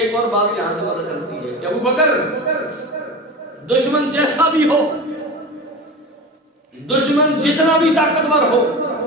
ایک اور بات یہاں سے پتہ چلتی ہے کہ ابو بکر دشمن جیسا بھی ہو، دشمن جتنا بھی طاقتور ہو،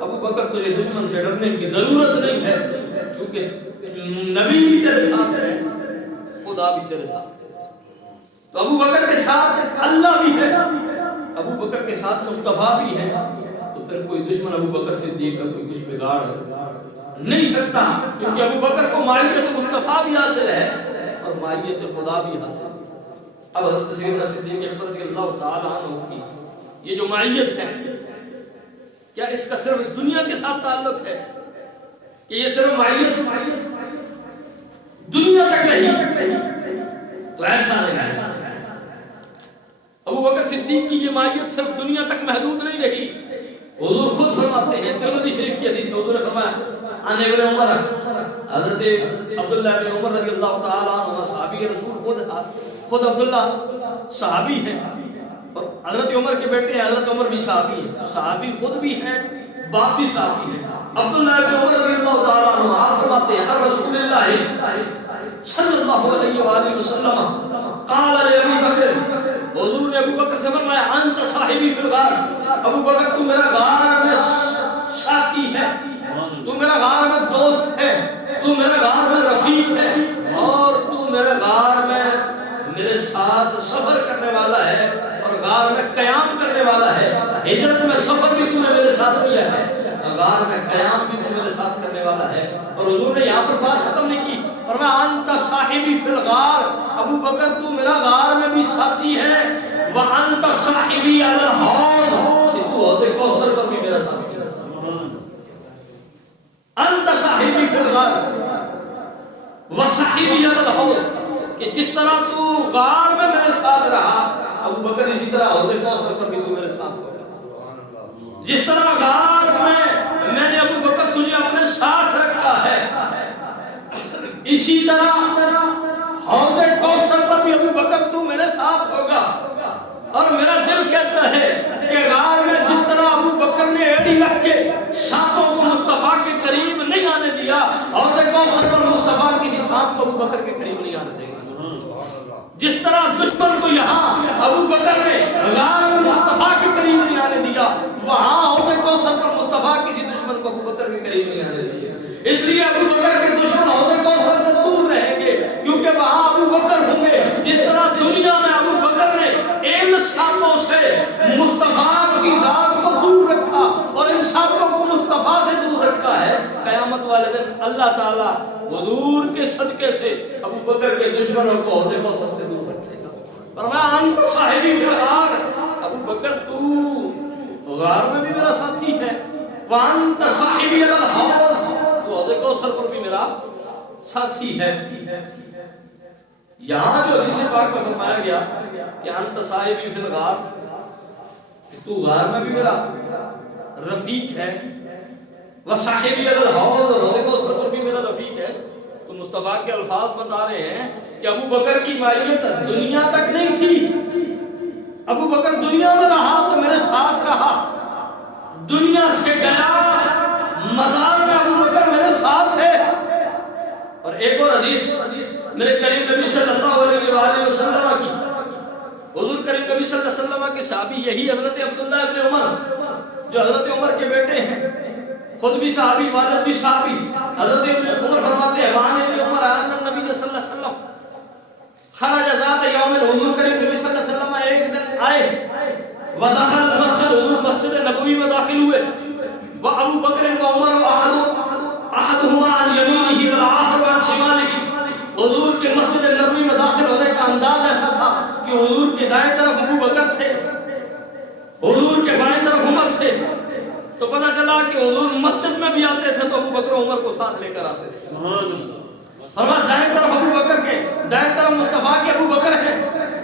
ابو بکر تجھے دشمن سے ڈرنے کی ضرورت نہیں ہے، چونکہ نبی بھی تیرے ساتھ ہے، خدا بھی تیرے ساتھ ہے۔ تو ابو بکر کے ساتھ اللہ بھی ہے، ابو بکر کے ساتھ مصطفیٰ بھی ہے، تو پھر کوئی دشمن ابو بکر صدیق کا کوئی کچھ بگاڑ نہیں سکتا، کیونکہ ابو بکر کو مائیت مصطفیٰ بھی حاصل ہے اور مائیت خدا بھی حاصل ہے۔ اب حضرت سیدنا صدیق اکبر رضی اللہ تعالیٰ عنہ کی یہ جو مائیت ہے، کیا اس کا صرف اس دنیا کے ساتھ تعلق ہے کہ یہ صرف مائیت دنیا تک نہیں؟ تو ایسا نہیں ہے۔ ابو بکر صدیق کی یہ مائیت صرف دنیا تک محدود نہیں رہی، حضور خود فرماتے ہیں، ترمذی شریف کی حدیث میں حضور نے فرمایا عن ابن عمر، حضرت عبداللہ بن عمر رضی اللہ تعالیٰ عنہ صحابی رسول خود عبداللہ صحابی ہیں، اور حضرت عمر کے بیٹے حضرت عمر بھی صحابی ہیں، صحابی خود بھی ہیں، باپ بھی صحابی ہیں۔ عبداللہ بن عمر رضی اللہ تعالیٰ عنہ آپ فرماتے ہیں رسول اللہ صلی اللہ علیہ وآلہ وسلم قال لأبی بکر، حضور نے ابو بکر سے فرمایا انت صاحبی فی الغار، ابو بکر تو میرا غار میں ساتھی ہے، تو میرا غار میں دوست ہے، تو میرا غار میں رفیق ہے، اور تو میرے غار میں میرے ساتھ سفر کرنے والا ہے اور غار میں قیام کرنے والا ہے۔ ہجرت میں سفر بھی تو نے میرے ساتھ کیا ہے، غار میں قیام بھی تو میرے ساتھ کرنے والا ہے۔ اور حضور نے یہاں پر بات ختم نہیں کی، اور میں انت صاحبی فی الغار، ابو بکر تو میرا غار میں بھی ساتھی ہے، وانت صاحبی علی الحوض، کہ تو حوض کوثر پر بھی میرا ساتھی ہے۔ انت صاحبی فی الغار وصاحبی علی الحوض، کہ جس طرح تو غار میں میرے ساتھ رہا ابو بکر، اسی طرح حوض کوثر پر بھی تو میرے ساتھ ہوگا۔ جس طرح غار میں نے ابو بکر تجھے اپنے ساتھ رکھا ہے، اسی طرح حوض کوثر پر بھی ابو بکر تو میرے ساتھ ہوگا۔ اور میرا دل کہتا ہے کہ غار میں جس طرح ابو بکر نے ایڑی رکھ کے سانپوں کو مصطفیٰ کے قریب نہیں آنے دیا، حوض کوثر پر مصطفیٰ کسی سانپ کو ابو بکر کے قریب نہیں آنے دے گا۔ جس طرح دشمن کو یہاں ابو بکر نے غار میں مصطفیٰ کے قریب نہیں آنے دیا، وہاں حوض کوثر پر مصطفیٰ کسی دشمن کو ابو بکر کے قریب نہیں آنے دیا۔ اس لیے ابو بکر کے دشمن حوض کوثر سے دور رہیں گے، کیونکہ وہاں ابو بکر ہوں گے۔ جس طرح دنیا میں ابو بکر نے ان سانپوں سے مصطفیٰ کی ذات کو دور رکھا اور ان سانپوں کو مصطفیٰ سے دور رکھا ہے، قیامت والے دن اللہ تعالیٰ حضور کے صدقے سے ابو بکر کے دشمنوں کو حوض کوثر سے دور رکھے گا۔ فرمایا انت صاحبی فی الغار، ابو بکر تو غار میں بھی میرا ساتھی ہے، وانت صاحبی علی الحوض، تو حوض کوثر پر بھی میرا ساتھی ہے۔ یہاں جو حدیث پاک میں فرمایا گیا کہ انت صاحبی فی الغار، تو غار میں بھی میرا رفیق ہے، وصاحبی علی الحوض، اور حوض کوثر پر بھی میرا رفیق ہے، تو مصطفیٰ کے الفاظ بتا رہے ہیں کہ ابو بکر کی مائیت دنیا تک نہیں تھی، ابو بکر دنیا میں رہا تو میرے ساتھ رہا، دنیا سے گیا مزار میں ابو بکر میرے ساتھ ہے۔ اور ایک اور حدیث میرے کریم نبی صلی اللہ علیہ وآلہ وسلم کی، حضور کریم نبی صلی اللہ علیہ وسلم کے صحابی یہی حضرت عبداللہ ابن عمر جو حضرت عمر کے بیٹے ہیں، خود بھی صحابی، والد بھی صحابی، حضرت ابن عمر فرماتے ہیں وعن ابن عمر ان النبی صلی اللہ علیہ وسلم خرج ذات یوم، حضور کریم نبی صلی اللہ علیہ وسلم ایک دن آئے ودخل مسجد، حضور مسجد نبوی میں داخل ہوئے، وابو بکر و عمر احدهما عن یمینہ والآخر عن شمالہ، حضور کے مسجد نبوی میں داخل ہونے کا انداز ایسا تھا کہ حضور کے دائیں طرف ابو بکر تھے، حضور کے بائیں طرف عمر تھے، تو پتہ چلا کہ حضور مسجد میں بھی آتے تھے تو ابو بکر و عمر کو ساتھ لے کر آتے تھے۔ فرمایا دائیں طرف ابو بکر کے، دائیں طرف مصطفیٰ کے ابو بکر ہے،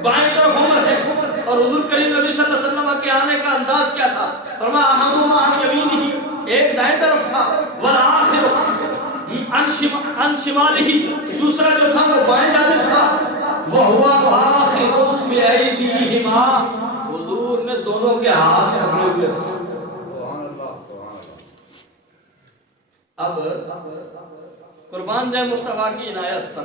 بائیں طرف عمر ہے، اور حضور کریم نبی صلی اللہ علیہ وسلم کے آنے کا انداز کیا تھا؟ فرمایا احدهما عن یمینہ، ایک دائیں طرف تھا، والآخر عن شمالہ، دوسرا جو تھا وہ بائیں جانب تھا، وَهُوَ آخِرٌ بِأَيْدِيهِمَا، حضور نے دونوں کے ہاتھ پکڑے ہوئے تھے۔ اب قربان جائے مصطفیٰ کی عنایت پر،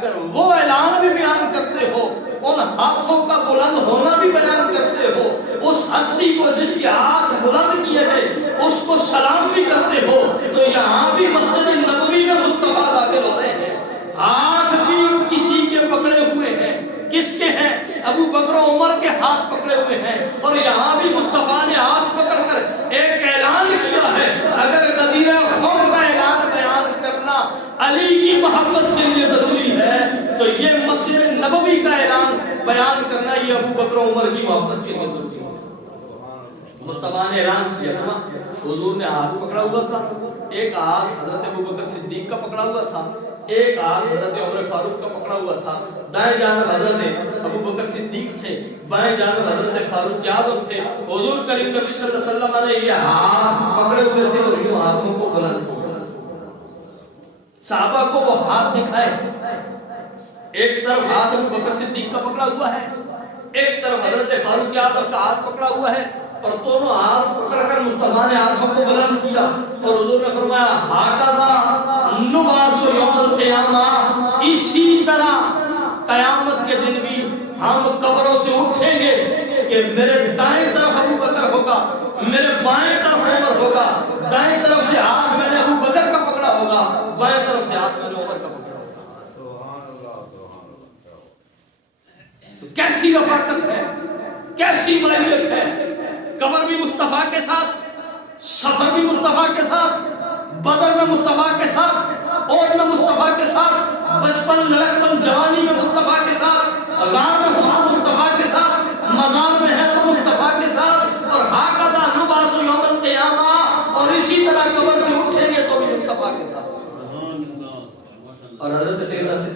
اگر وہ اعلان بھی بیان کرتے ہو، ان ہاتھوں کا بلند ہونا بھی بیان کرتے ہو، اس ہستی کو جس کے ہاتھ بلند کیے گئے اس کو سلام بھی کرتے ہو، تو یہاں بھی مسجد نبوی میں مصطفیٰ داخل ہو رہے ہیں، ہاتھ بھی کسی کے پکڑے ہوئے ہیں۔ کس کے ہیں؟ ابو بکر و عمر کے ہاتھ پکڑے ہوئے ہیں، اور یہاں بھی مصطفیٰ نے ہاتھ پکڑ کر ایک اعلان کیا ہے۔ اگر غدیر خم کا اعلان بیان کرنا علی کی محبت کے لیے ضروری ہے تو یہ مسجد نبوی کا اعلان بیان کرنا یہ ابو بکر و عمر کی محبت کے لیے ضروری ہے۔ مصطفیٰ نے اعلان کیا، حضور نے ہاتھ پکڑا ہوا تھا، ایک ہاتھ حضرت ابو بکر صدیق کا پکڑا ہوا تھا، ایک ہاتھ حضرت عمر فاروق کا پکڑا ہوا تھا، دائیں جانب حضرت ابو بکر صدیق تھے، بائیں جانب حضرت فاروق اعظم تھے۔ حضور کریم نبی صلی اللہ علیہ وسلم نے یہ ہاتھ پکڑے ہوئے تھے اور یوں ہاتھوں کو بلند کیا، صحابہ کو وہ ہاتھ دکھائے، ایک طرف ہاتھ ابو بکر صدیق کا پکڑا ہوا ہے، ایک طرف حضرت فاروق اعظم کا ہاتھ پکڑا ہوا ہے، اور دونوں ہاتھ پکڑ کر مصطفیٰ نے ہاتھوں کو بلند کیا اور حضور نے فرمایا ہاکذا نبعث یوم القیامہ، اسی طرح قیامت کے دن بھی ہم قبروں سے اٹھیں گے کہ میرے دائیں طرف ابو بکر ہوگا، میرے بائیں طرف عمر ہوگا، دائیں طرف سے ہاتھ میں نے ابو بکر کا پکڑا ہوگا، بائیں طرف سے ہاتھ میں نے عمر کا پکڑا ہوگا۔ تو کیسی رفاقت ہے، کیسی معیت ہے، قبر بھی مصطفیٰ کے ساتھ، سفر بھی مصطفیٰ کے ساتھ، بدر میں مصطفیٰ کے ساتھ، اور میں مصطفیٰ کے ساتھ، بچپن لڑکپن جوانی میں مصطفیٰ کے ساتھ، غار میں ہو تو مصطفیٰ کے ساتھ، مزار میں ہے تو مصطفیٰ کے ساتھ، اور ہاکذا نبعث یوم القیامہ، اور اسی طرح قبر سے اٹھیں گے تو بھی مصطفیٰ کے ساتھ۔ اور حضرت سیدنا